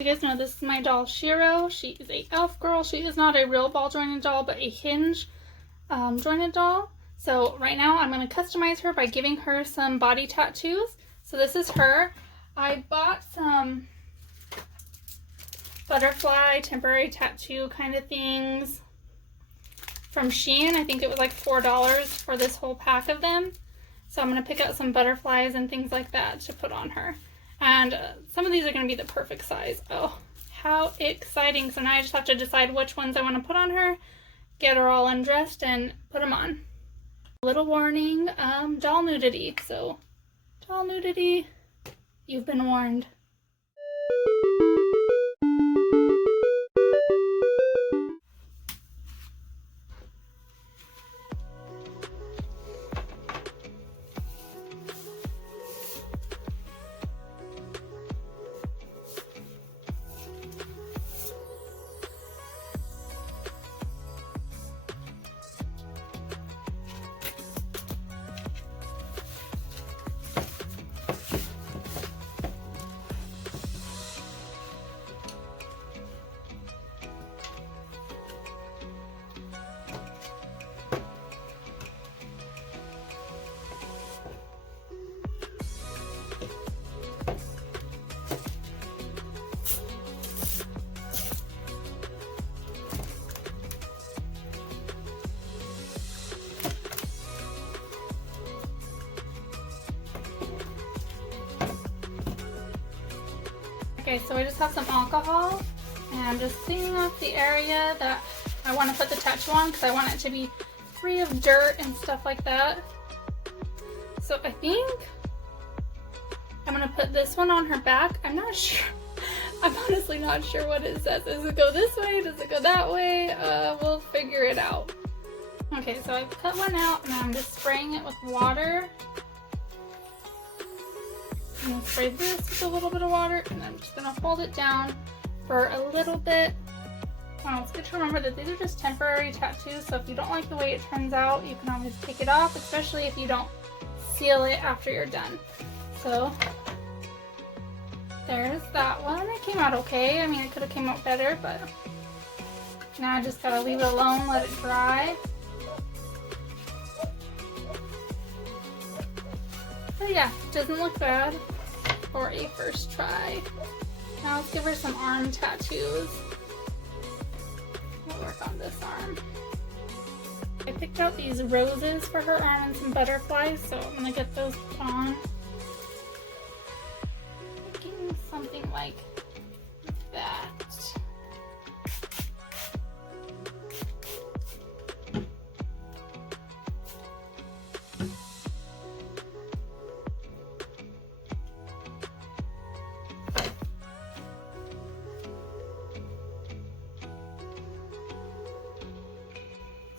You guys know this is my doll Shiro. She is a elf girl. She is not a real ball jointed doll, but a hinge jointed doll. So right now I'm going to customize her by giving her some body tattoos. So this is her. I bought some butterfly temporary tattoo kind of things from Shein. I think it was like $4 for this whole pack of them. So I'm going to pick out some butterflies and things like that to put on her. And some of these are going to be the perfect size. Oh, how exciting. So now I just have to decide which ones I want to put on her, get her all undressed, and put them on. Little warning, doll nudity. So, doll nudity, you've been warned. Okay, so I just have some alcohol and I'm just cleaning off the area that I want to put the tattoo on because I want it to be free of dirt and stuff like that. So I think I'm going to put this one on her back. I'm not sure. I'm honestly not sure what it says. Does it go this way? Does it go that way? We'll figure it out. Okay, so I've cut one out and I'm just spraying it with water. I'm going to spray this with a little bit of water and I'm just going to hold it down for a little bit. It's good to remember that these are just temporary tattoos, so if you don't like the way it turns out, you can always take it off, especially if you don't seal it after you're done. So there's that one. It came out okay. I mean, it could have came out better, but now I just gotta leave it alone, let it dry. But yeah, doesn't look bad for a first try. Now let's give her some arm tattoos. We'll work on this arm. I picked out these roses for her arm and some butterflies, so I'm gonna get those put on. Thinking something like that.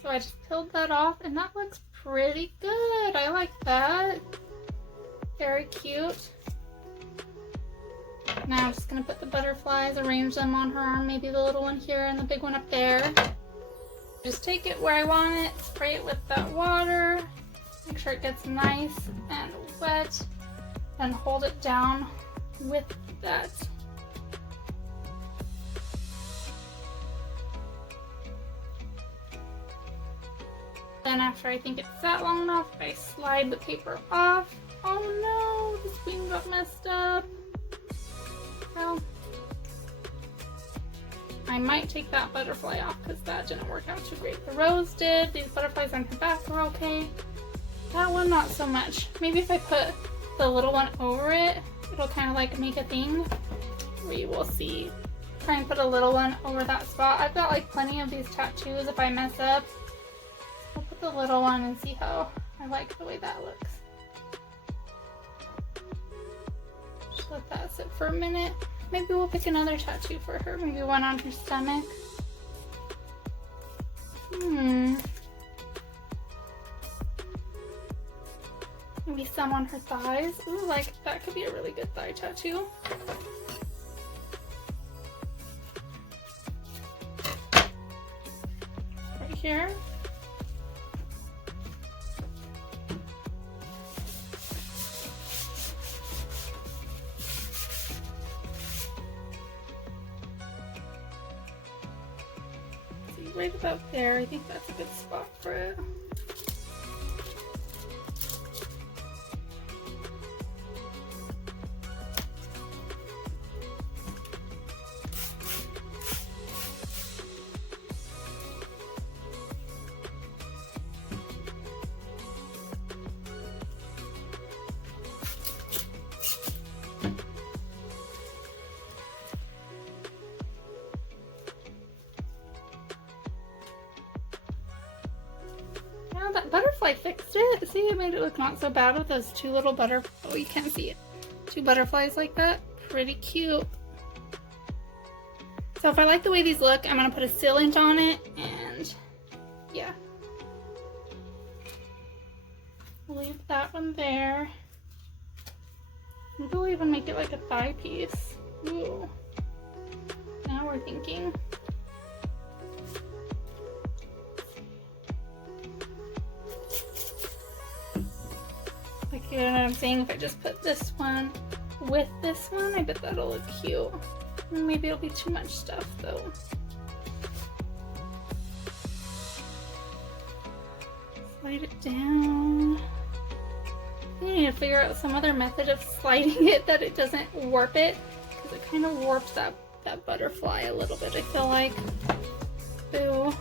So I just peeled that off and that looks pretty good. I like that. Very cute. Now I'm just going to put the butterflies, arrange them on her arm, maybe the little one here and the big one up there. Just take it where I want it, spray it with that water, make sure it gets nice and wet, and hold it down with that. Then after I think it's sat long enough, I slide the paper off. Oh no, this wing got messed up. Well, I might take that butterfly off because that didn't work out too great. The rose did. These butterflies on her back were okay. That one not so much. Maybe if I put the little one over it, it'll kind of like make a thing. We will see. Try and put a little one over that spot. I've got like plenty of these tattoos if I mess up. I'll put the little one and see how I like the way that looks. Just let that sit for a minute. Maybe we'll pick another tattoo for her. Maybe one on her stomach. Maybe some on her thighs. Ooh, like that could be a really good thigh tattoo. Right here. right about there. I think that's a good spot for it. That butterfly fixed it. See, it made it look not so bad with those two little oh, you can't see it. Two butterflies like that. Pretty cute. So if I like the way these look, I'm gonna put a sealant on it, and yeah. Leave that one there. Maybe we'll even make it like a thigh piece. Ooh. Now we're thinking. You know what I'm saying? If I just put this one with this one, I bet that'll look cute. Maybe it'll be too much stuff though. Slide it down. I need to figure out some other method of sliding it that it doesn't warp it, because it kind of warps that butterfly a little bit, I feel like. Boo.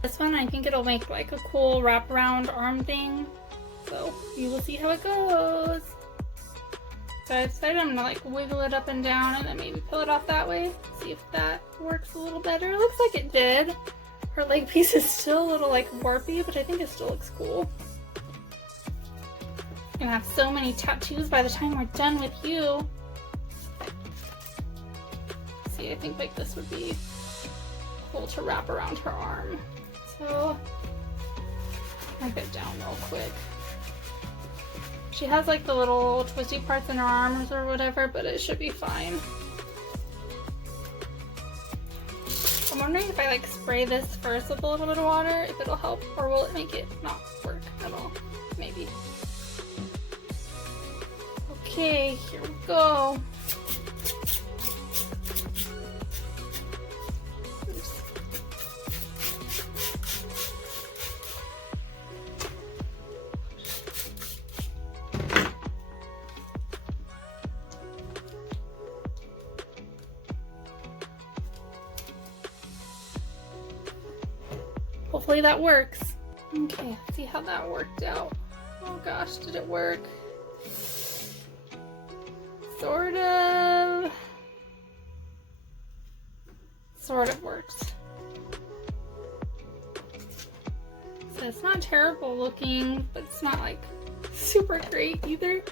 This one, I think it'll make like a cool wraparound arm thing. So you will see how it goes. So I decided I'm gonna like wiggle it up and down and then maybe peel it off that way. See if that works a little better. It looks like it did. Her leg piece is still a little like warpy, but I think it still looks cool. I'm gonna have so many tattoos by the time we're done with you. See, I think like this would be cool to wrap around her arm. So I'll get down real quick. She has like the little twisty parts in her arms or whatever, but it should be fine. I'm wondering if I like spray this first with a little bit of water, if it'll help, or will it make it not work at all? Maybe. Okay, here we go. Hopefully that works. Okay, let's see how that worked out. Oh gosh, did it work? Sort of worked. So it's not terrible looking, but it's not like super great either.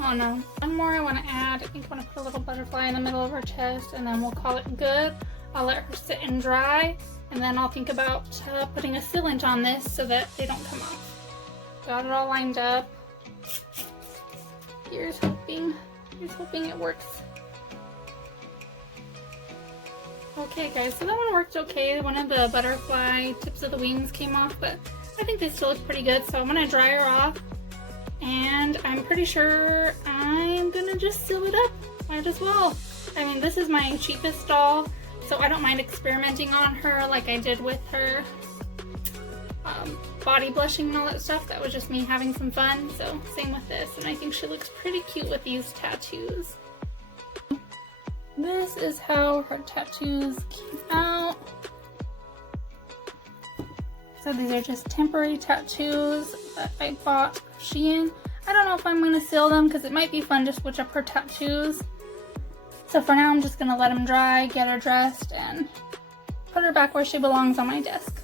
Oh no. One more I want to add. I think I want to put a little butterfly in the middle of her chest, and then we'll call it good. I'll let her sit and dry, and then I'll think about putting a sealant on this so that they don't come off. Got it all lined up. Here's hoping it works. Okay guys, so that one worked okay. One of the butterfly tips of the wings came off, but I think they still look pretty good. So I'm gonna dry her off, and I'm pretty sure I'm gonna just seal it up. Might as well. I mean, this is my cheapest doll, so I don't mind experimenting on her like I did with her body blushing and all that stuff. That was just me having some fun. So same with this, and I think she looks pretty cute with these tattoos. This is how her tattoos came out. So these are just temporary tattoos that I bought from Shein. I don't know if I'm going to seal them because it might be fun to switch up her tattoos. So for now I'm just going to let them dry, get her dressed, and put her back where she belongs on my desk.